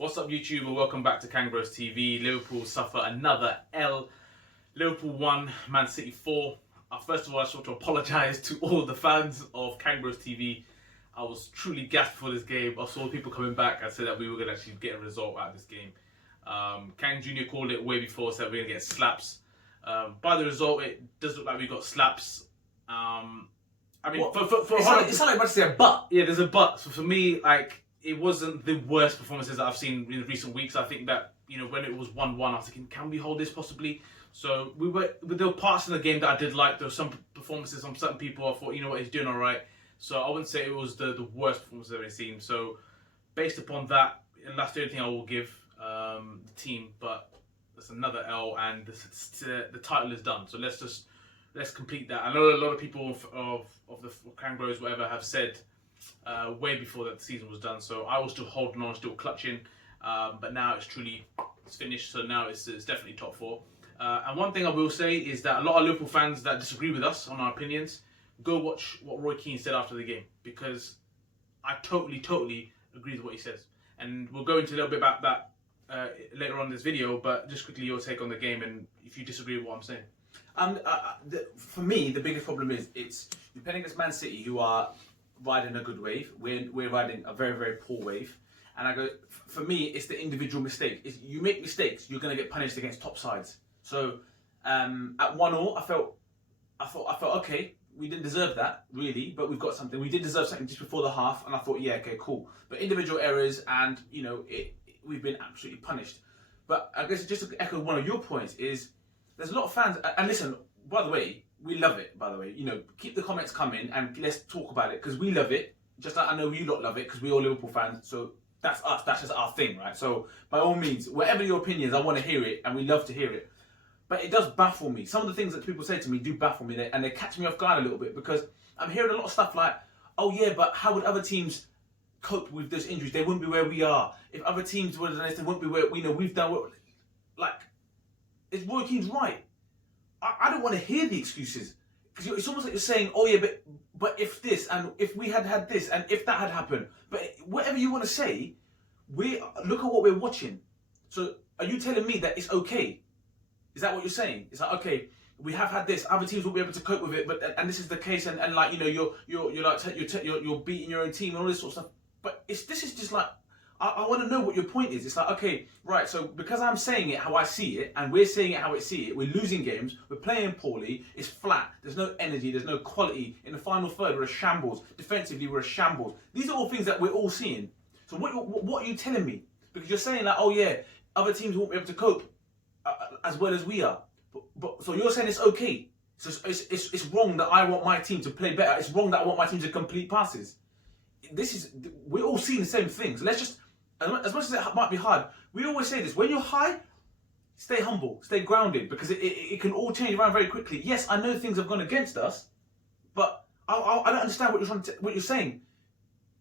What's up, YouTube, and welcome back to KangBrosTV. Liverpool suffer another L. Liverpool 1, Man City 4. First of all, I just want to apologise to all the fans of KangBrosTV. I was truly gassed for this game. I saw people coming back and said that we were going to actually get a result out of this game. Kang Jr. called it way before, said we're going to get slaps. By the result, it does look like we got slaps. I mean, it's not like much to say a but. Yeah, there's a but. So for me, like, it wasn't the worst performances that I've seen in recent weeks. I think that, you know, when it was 1-1, I was thinking, can we hold this possibly? So there were parts in the game that I did like. There were some performances from certain people I thought, you know what, he's doing all right. So I wouldn't say it was the worst performance I've ever seen. So based upon that, and that's the only thing I will give the team. But that's another L, and the title is done. So let's complete that. I know a lot of people of the KangBros, whatever, have said way before that the season was done. So I was still holding on, still clutching. But now it's finished. So now it's definitely top 4. And one thing I will say is that a lot of Liverpool fans that disagree with us on our opinions, go watch what Roy Keane said after the game, because I totally agree with what he says. And we'll go into a little bit about that later on in this video, but just quickly your take on the game and if you disagree with what I'm saying. For me, the biggest problem is you're playing against Man City, who are riding a good wave. We're riding a very, very poor wave. And I go, for me, it's the individual mistake. You make mistakes, you're going to get punished against top sides. So at 1-1, I thought, okay, we didn't deserve that, really, but we've got something. We did deserve something just before the half, and I thought, yeah, okay, cool. But individual errors, and, you know, we've been absolutely punished. But I guess just to echo one of your points is, there's a lot of fans, and listen, by the way, we love it, by the way. You know, keep the comments coming, and let's talk about it, because we love it. Just like I know you lot love it, because we're all Liverpool fans, so that's us, that's just our thing, right? So, by all means, whatever your opinions, I want to hear it, and we love to hear it. But it does baffle me. Some of the things that people say to me do baffle me, and they catch me off guard a little bit, because I'm hearing a lot of stuff like, oh yeah, but how would other teams cope with those injuries? They wouldn't be where we are. If other teams were done this, they wouldn't be where we've done. Like, it's Roy Keane's right. I don't want to hear the excuses, because it's almost like you're saying, oh yeah, but if this, and if we had this, and if that had happened. But whatever you want to say, look at what we're watching. So are you telling me that it's okay? Is that what you're saying? It's like, okay, we have had this, other teams will be able to cope with it, and this is the case, and like, you know, you're beating your own team and all this sort of stuff. But this is just like, I want to know what your point is. It's like, okay, right, so because I'm saying it how I see it, and we're saying it how we see it, we're losing games, we're playing poorly, it's flat, there's no energy, there's no quality. In the final third, we're a shambles. Defensively, we're a shambles. These are all things that we're all seeing. So what are you telling me? Because you're saying like, oh yeah, other teams won't be able to cope as well as we are. But so you're saying it's okay. So it's wrong that I want my team to play better. It's wrong that I want my team to complete passes. We're all seeing the same things. Let's just, as much as it might be hard, we always say this: when you're high, stay humble, stay grounded, because it can all change around very quickly. Yes, I know things have gone against us, but I don't understand what you're saying.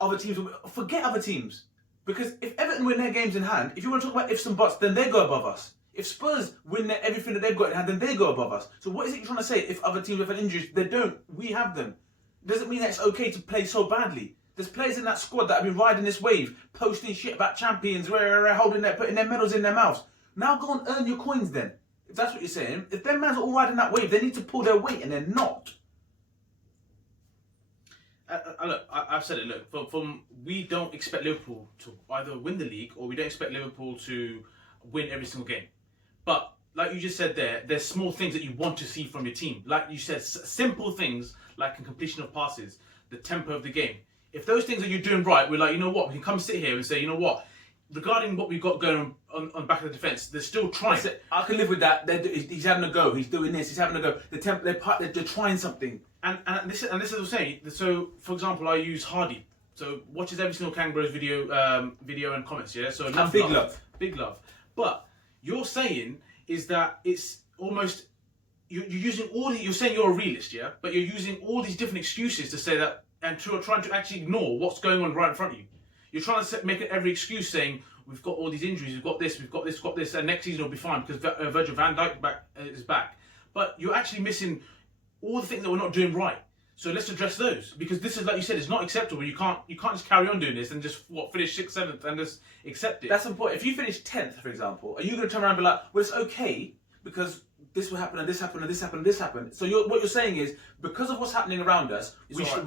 Other teams, forget other teams, because if Everton win their games in hand, if you want to talk about ifs and buts, then they go above us. If Spurs win everything that they've got in hand, then they go above us. So what is it you're trying to say? If other teams have had injuries, they don't. We have them. It doesn't mean that it's okay to play so badly. There's players in that squad that have been riding this wave, posting shit about champions, putting their medals in their mouths. Now go and earn your coins then. If that's what you're saying. If them mans are all riding that wave, they need to pull their weight, and they're not. Look, I've said it. Look, we don't expect Liverpool to either win the league, or we don't expect Liverpool to win every single game. But like you just said there's small things that you want to see from your team. Like you said, simple things like a completion of passes, the tempo of the game. If those things that you're doing right, we're like, you know what, we can come sit here and say, you know what, regarding what we've got going on back of the defence, they're still trying. I can live with that. He's having a go. He's doing this. He's having a go. They're trying something. And this is what I'm saying. So, for example, I use Hardy. So watches every single KangBros video and comments. Yeah. So big love. But you're saying is that it's almost you're using you're saying you're a realist, yeah, but you're using all these different excuses to say that, and trying to actually ignore what's going on right in front of you. You're trying to make every excuse saying we've got all these injuries, we've got this, and next season will be fine because Virgil van Dijk is back. But you're actually missing all the things that we're not doing right. So let's address those, because this is, like you said, it's not acceptable. You can't just carry on doing this and just finish 6th, 7th and just accept it. That's the point. If you finish 10th, for example, are you going to turn around and be like, well, it's okay because this will happen and this happened and this happened and this happened? So what you're saying is, because of what's happening around us, we should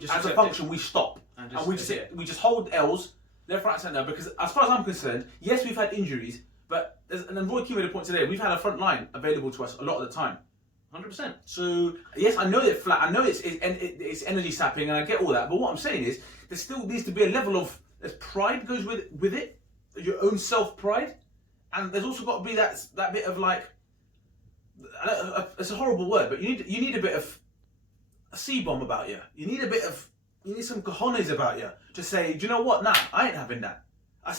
Just as a accept function, it. we stop And and we just hold L's left, right, centre. Because as far as I'm concerned, yes, we've had injuries, but and then Roy Keane made a point today. We've had a front line available to us a lot of the time. 100%. So yes, I know it's flat. I know it's energy sapping, and I get all that. But what I'm saying is, there still needs to be a level of pride goes with it, your own self pride, and there's also got to be that bit of like, it's a horrible word, but you need a bit of a C-bomb about you. You need some cojones about you to say, do you know what? Nah, I ain't having that.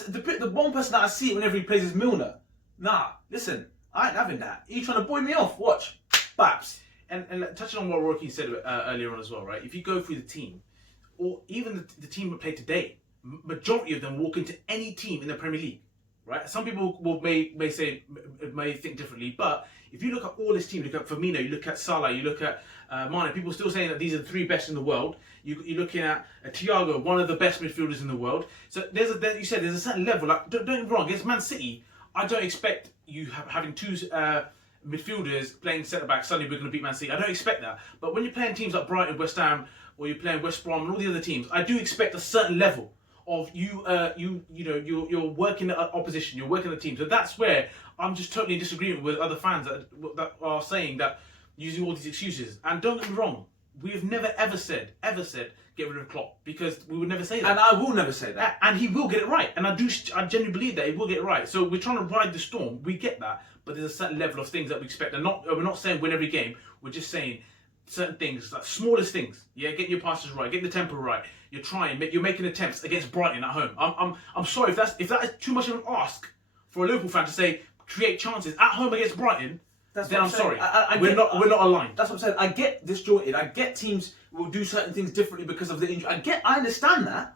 The one person that I see whenever he plays is Milner. Nah, listen, I ain't having that. You trying to buoy me off? Watch. Baps. And touching on what Rocky said earlier on as well, right? If you go through the team, or even the team that played today, majority of them walk into any team in the Premier League, right? Some people may think differently, but if you look at all this team, look at Firmino, you look at Salah, you look at Mane, people still saying that these are the 3 best in the world. You're looking at Thiago, one of the best midfielders in the world. So there's a certain level. Like, don't get me wrong, against Man City, I don't expect you having 2 midfielders playing centre back. Suddenly we're going to beat Man City. I don't expect that. But when you're playing teams like Brighton, West Ham, or you're playing West Brom and all the other teams, I do expect a certain level of you're working the opposition, you're working the team. So that's where I'm just totally in disagreement with other fans that are saying that, using all these excuses. And don't get me wrong, we have never ever said get rid of Klopp, because we would never say that. And I will never say that. And he will get it right. And I genuinely believe that he will get it right. So we're trying to ride the storm. We get that, but there's a certain level of things that we expect. And we're not saying win every game. We're just saying certain things, like smallest things. Yeah, getting your passes right, getting the tempo right. You're making attempts against Brighton at home. I'm sorry if that is too much of an ask for a Liverpool fan to say create chances at home against Brighton. Then I'm sorry. We're not aligned. That's what I'm saying. I get disjointed. I get teams will do certain things differently because of the injury. I understand that.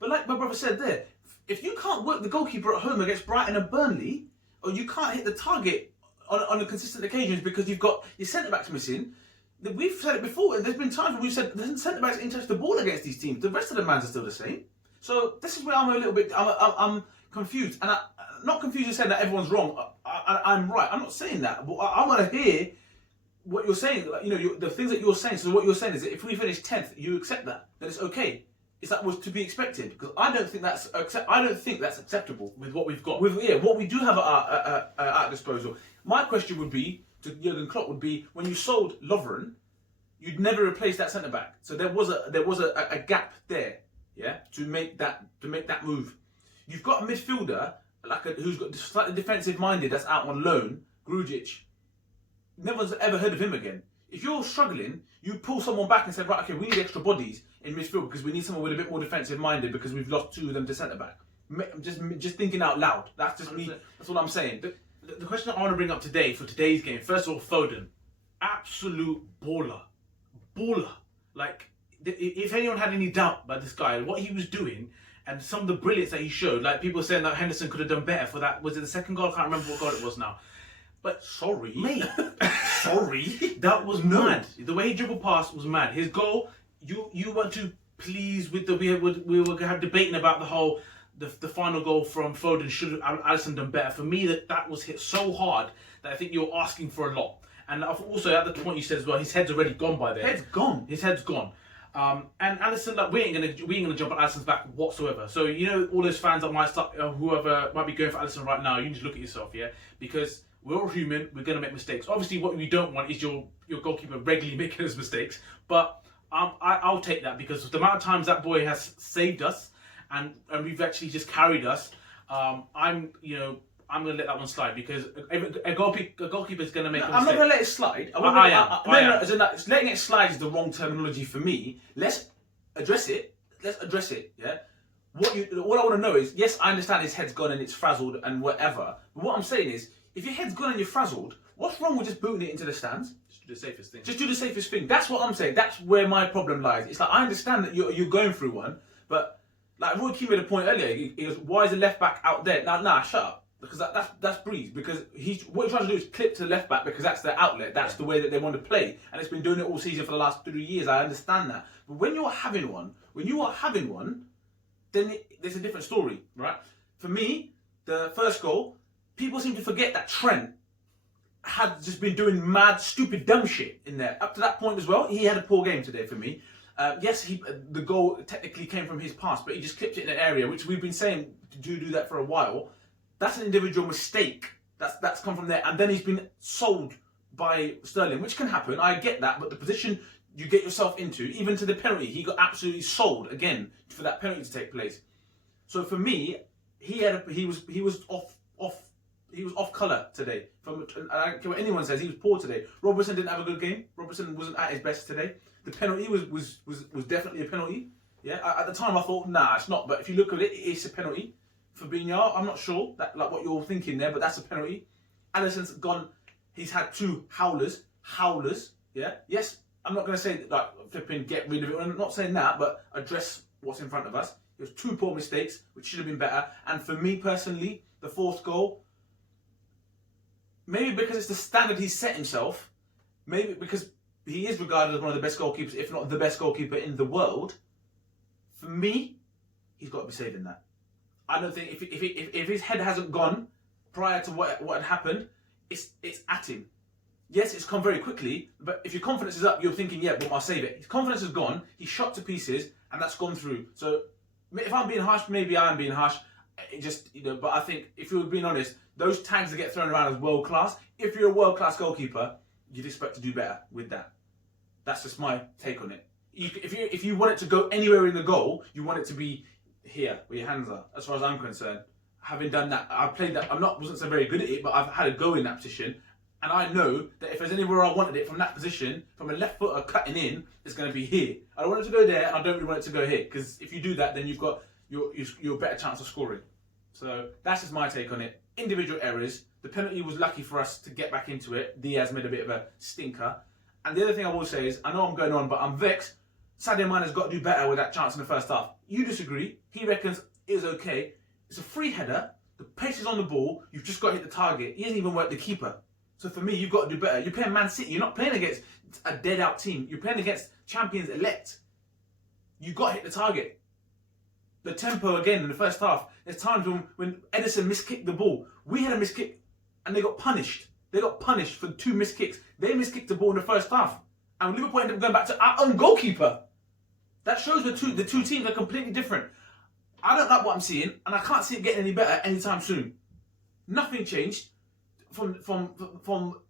But like my brother said there, if you can't work the goalkeeper at home against Brighton and Burnley, or you can't hit the target on a consistent occasions because you've got your centre backs missing, we've said it before. There's been times when we've said the centre backs didn't touch the ball against these teams. The rest of the mans are still the same. So this is where I'm a little bit. I'm confused, and I'm not confused in saying that everyone's wrong. I'm right. I'm not saying that, but I want to hear what you're saying. Like, the things that you're saying. So what you're saying is that if we finish 10th, you accept that it's okay. Is that was to be expected? Because I don't think that's acceptable with what we've got. With what we do have at our disposal. My question would be to Jurgen Klopp would be, when you sold Lovren, you'd never replace that centre back. So there was a gap there, yeah, to make that move. You've got a midfielder who's got slightly defensive minded that's out on loan, Grujic. No one's ever heard of him again. If you're struggling, you pull someone back and say, right, okay, we need extra bodies in midfield because we need someone with a bit more defensive minded because we've lost 2 of them to centre back. Just thinking out loud. That's just me. That's what I'm saying. The question I want to bring up today for today's game, first of all, Foden, absolute baller. Like, if anyone had any doubt about this guy, what he was doing, and some of the brilliance that he showed, like people saying that Henderson could have done better for that. Was it the second goal? I can't remember what goal it was now. But sorry, mate, sorry, that was mad. The way he dribbled past was mad. His goal, you weren't too pleased with we were debating about the whole the final goal from Foden. Should Alisson done better? For me, that was hit so hard that I think you're asking for a lot. And also at the point you said as well, his head's already gone by then. Head's gone. His head's gone. And Alisson, like, we ain't gonna jump on Alisson's back whatsoever. So all those fans that might start, whoever might be going for Alisson right now, you need to look at yourself, yeah, because we're all human. We're gonna make mistakes. Obviously, what we don't want is your goalkeeper regularly making those mistakes. But I'll take that because the amount of times that boy has saved us, and we've actually just carried us. I'm gonna let that one slide because a goalkeeper is gonna make a mistake. I'm not gonna let it slide. No, letting it slide is the wrong terminology for me. Let's address it. Yeah. What I want to know is, yes, I understand his head's gone and it's frazzled and whatever. But what I'm saying is, if your head's gone and you're frazzled, what's wrong with just booting it into the stands? Just do the safest thing. Just do the safest thing. That's what I'm saying. That's where my problem lies. It's like, I understand that you're going through one, but like Roy Keane made a point earlier. He goes, "Why is the left back out there?" Nah, shut up. because that's Breeze. Because what he's trying to do is clip to the left back because that's their outlet. That's the way that they want to play, and it's been doing it all season for the last 3 years. I understand that, but when you are having one, then there's a different story, right? For me, the first goal, people seem to forget that Trent had just been doing mad, stupid, dumb shit in there. Up to that point as well, he had a poor game today for me. Yes, the goal technically came from his pass, but he just clipped it in an area, which we've been saying to do that for a while. That's an individual mistake. That's come from there. And then he's been sold by Sterling, which can happen. I get that, but the position you get yourself into, even to the penalty, he got absolutely sold again for that penalty to take place. So for me, he was off colour today. I don't care what anyone says, he was poor today. Robertson didn't have a good game. Robertson wasn't at his best today. The penalty was definitely a penalty. Yeah, at the time I thought, nah, it's not. But if you look at it, it's a penalty. Fabinho, I'm not sure that like what you're thinking there, but that's a penalty. Alisson's gone. He's had 2 howlers. Yeah. Yes, I'm not going to say like flipping get rid of it. I'm not saying that, but address what's in front of us. It was 2 poor mistakes, which should have been better. And for me personally, the 4th goal, maybe because it's the standard he's set himself, maybe because he is regarded as one of the best goalkeepers, if not the best goalkeeper in the world. For me, he's got to be saving that. I don't think if his head hasn't gone prior to what had happened, it's at him. Yes, it's come very quickly, but if your confidence is up, you're thinking, yeah, but I'll save it. His confidence is gone. He's shot to pieces, and that's gone through. So if I'm being harsh, maybe I am being harsh. It just, but I think if you're being honest, those tags that get thrown around as world class, if you're a world class goalkeeper, you'd expect to do better with that. That's just my take on it. If you want it to go anywhere in the goal, you want it to be here where your hands are. As far as I'm concerned, having done that, I played that. Wasn't so very good at it, but I've had a go in that position, and I know that if there's anywhere I wanted it from that position, from a left footer cutting in, it's going to be here. I don't want it to go there, and I don't really want it to go here, because if you do that, then you've got your better chance of scoring. So that's just my take on it. Individual errors. The penalty was lucky for us to get back into it. Diaz made a bit of a stinker. And the other thing I will say is, I know I'm going on, but I'm vexed. Sadio Mane has got to do better with that chance in the first half. You disagree. He reckons it was okay. It's a free header. The pace is on the ball. You've just got to hit the target. He hasn't even worked the keeper. So for me, you've got to do better. You're playing Man City. You're not playing against a dead-out team. You're playing against champions elect. You've got to hit the target. The tempo again in the first half. There's times when Ederson miskicked the ball. We had a miskick and they got punished. They got punished for 2 missed kicks. They miskicked the ball in the first half. And Liverpool ended up going back to our own goalkeeper. That shows the two teams are completely different. I don't like what I'm seeing, and I can't see it getting any better anytime soon. Nothing changed from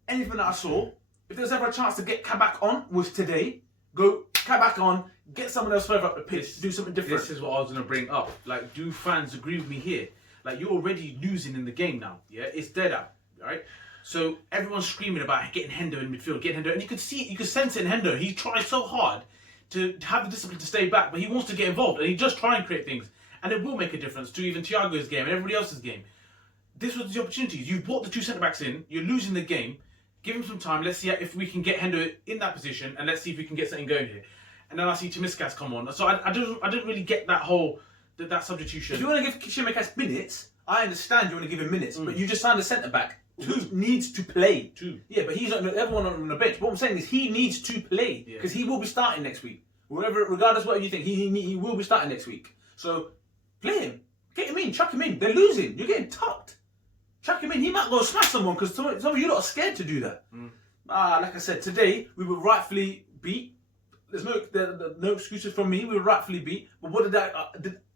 anything that I saw. If there was ever a chance to get Kabak on, was today. Go Kabak on, get someone else further up the pitch, do something different. This is what I was going to bring up. Like, do fans agree with me here? Like, you're already losing in the game now. Yeah, it's dead out, right? So everyone's screaming about getting Hendo in midfield, and you could see it, you could sense it in Hendo. He tried so hard to have the discipline to stay back, but he wants to get involved, and he just try and create things, and it will make a difference to even Thiago's game and everybody else's game. This was the opportunities. You've brought the 2 centre backs in. You're losing the game. Give him some time. Let's see if we can get Hendo in that position, and let's see if we can get something going here. And then I see Tsimikas come on. So I didn't really get that whole that substitution. If you want to give Tsimikas minutes, I understand you want to give him minutes, but you just signed a centre back. 2 needs to play. 2. Yeah, but he's not everyone on the bench. What I'm saying is he needs to play because he will be starting next week. Regardless of what you think, he will be starting next week. So play him, get him in, chuck him in. They're losing. You're getting tucked. Chuck him in. He might go smash someone because some of you lot are scared to do that. Like I said, today we were rightfully beat. There's no excuses from me. We were rightfully beat. But what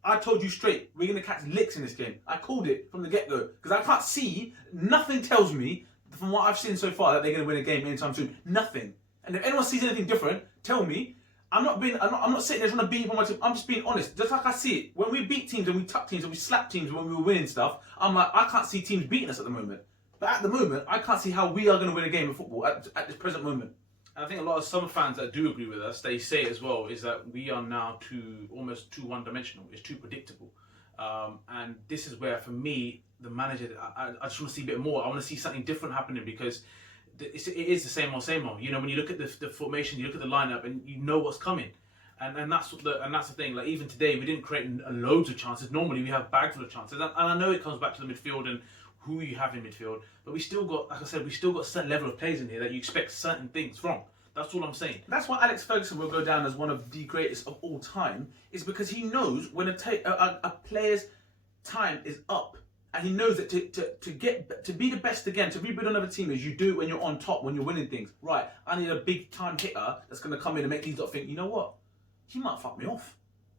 I told you straight, we're going to catch licks in this game. I called it from the get-go. Because I can't see, nothing tells me, from what I've seen so far, that they're going to win a game anytime soon. Nothing. And if anyone sees anything different, tell me. I'm not sitting there trying to beat up on my team. I'm just being honest. Just like I see it. When we beat teams and we tuck teams and we slap teams when we were winning stuff, I'm like, I can't see teams beating us at the moment. But at the moment, I can't see how we are going to win a game of football at this present moment. I think a lot of some fans that do agree with us, they say as well, is that we are now almost too one-dimensional. It's too predictable. And this is where, for me, the manager, I just want to see a bit more. I want to see something different happening because it is the same old. You know, when you look at the formation, you look at the lineup, and you know what's coming. And that's the thing. Like, even today, we didn't create loads of chances. Normally, we have bags full of chances. And I know it comes back to the midfield and who you have in midfield, but we still got, like I said, we still got a certain level of players in here that you expect certain things from. That's all I'm saying. That's why Alex Ferguson will go down as one of the greatest of all time, is because he knows when a player's time is up, and he knows that to be the best again, to rebuild another team, is you do it when you're on top, when you're winning things. Right, I need a big time hitter that's going to come in and make these lot think, you know what, he might fuck me off.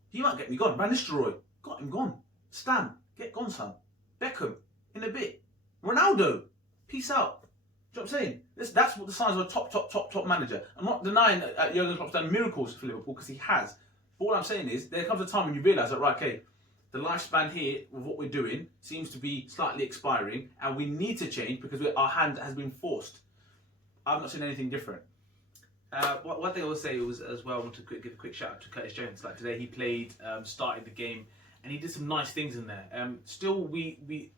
He might get me gone. Van Nistelrooy, got him gone. Stan, get gone, son. Beckham, in a bit. Ronaldo, peace out. Do you know what I'm saying? That's what the signs of a top manager. I'm not denying that Jurgen Klopp's done miracles for Liverpool, because he has. But all I'm saying is, there comes a time when you realise that, right, okay, the lifespan here with what we're doing seems to be slightly expiring, and we need to change because our hand has been forced. I've not seen anything different. One thing I will say was as well, I want to give a quick shout out to Curtis Jones. Like today, he played, started the game, and he did some nice things in there. Still, we've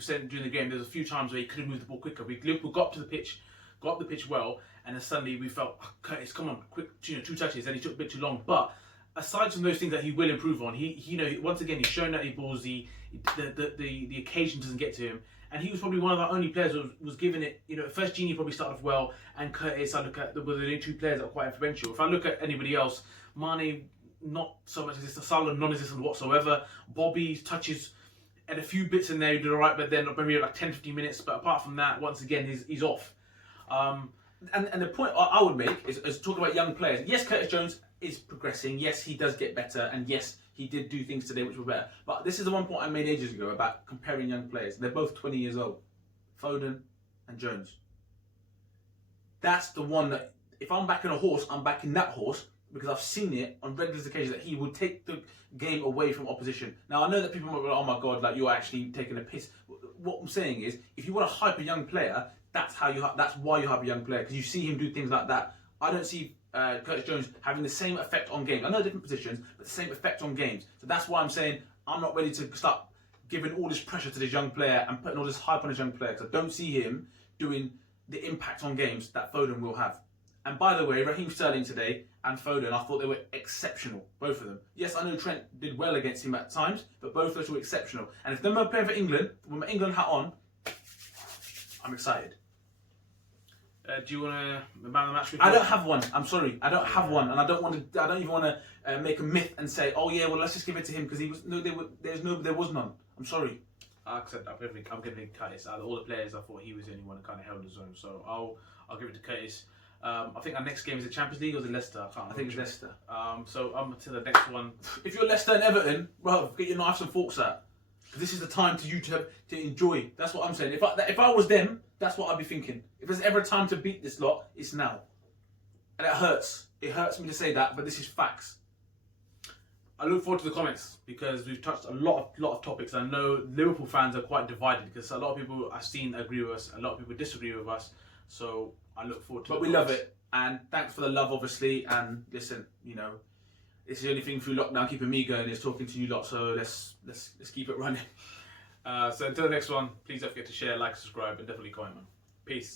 said during the game, there's a few times where he could have moved the ball quicker. Liverpool got up to the pitch, got up the pitch well, and then suddenly we felt, oh, Curtis, come on, quick, 2 touches, and he took a bit too long. But aside from those things that he will improve on, he once again he's shown that he ballsy. The occasion doesn't get to him, and he was probably one of our only players who was giving it. First Genie probably started off well, and Curtis, I look at were the only 2 players that are quite influential. If I look at anybody else, Mane, not so much existent, Salah non-existent whatsoever. Bobby touches and a few bits in there, he did alright, but then maybe like 10-15 minutes. But apart from that, once again, he's off. And the point I would make is talking about young players. Yes, Curtis Jones is progressing. Yes, he does get better, and yes, he did do things today which were better. But this is the one point I made ages ago about comparing young players. They're both 20 years old, Foden and Jones. That's the one that, if I'm backing a horse, I'm backing that horse, because I've seen it on regular occasions that he would take the game away from opposition. Now, I know that people might be like, oh my God, like you're actually taking a piss. What I'm saying is, if you want to hype a young player, that's why you hype a young player, because you see him do things like that. I don't see Curtis Jones having the same effect on games. I know different positions, but the same effect on games. So that's why I'm saying I'm not ready to start giving all this pressure to this young player and putting all this hype on this young player, because I don't see him doing the impact on games that Foden will have. And by the way, Raheem Sterling today and Foden, I thought they were exceptional, both of them. Yes, I know Trent did well against him at times, but both of those were exceptional. And if they're playing for England, with my England hat on, I'm excited. Do you want to man of the match? I don't have one. I'm sorry, I don't have one, and I don't even want to make a myth and say, oh yeah, well let's just give it to him because there was none. I'm sorry. Like I said, I'm giving Curtis. Out of all the players, I thought he was the only one that kind of held his own. So I'll give it to Curtis. I think our next game is it Champions League or is it Leicester? I think it's Leicester. So I'm to the next one. If you're Leicester and Everton, bro, get your knives and forks out. This is the time to enjoy. That's what I'm saying. If I was them, that's what I'd be thinking. If there's ever a time to beat this lot, it's now. And it hurts. It hurts me to say that, but this is facts. I look forward to the comments because we've touched a lot of topics. I know Liverpool fans are quite divided because a lot of people I've seen agree with us, a lot of people disagree with us. So I look forward to. But we love it, and thanks for the love, obviously. And listen, this is the only thing through lockdown keeping me going is talking to you lot. So let's keep it running. So until the next one, please don't forget to share, like, subscribe, and definitely comment, man. Peace.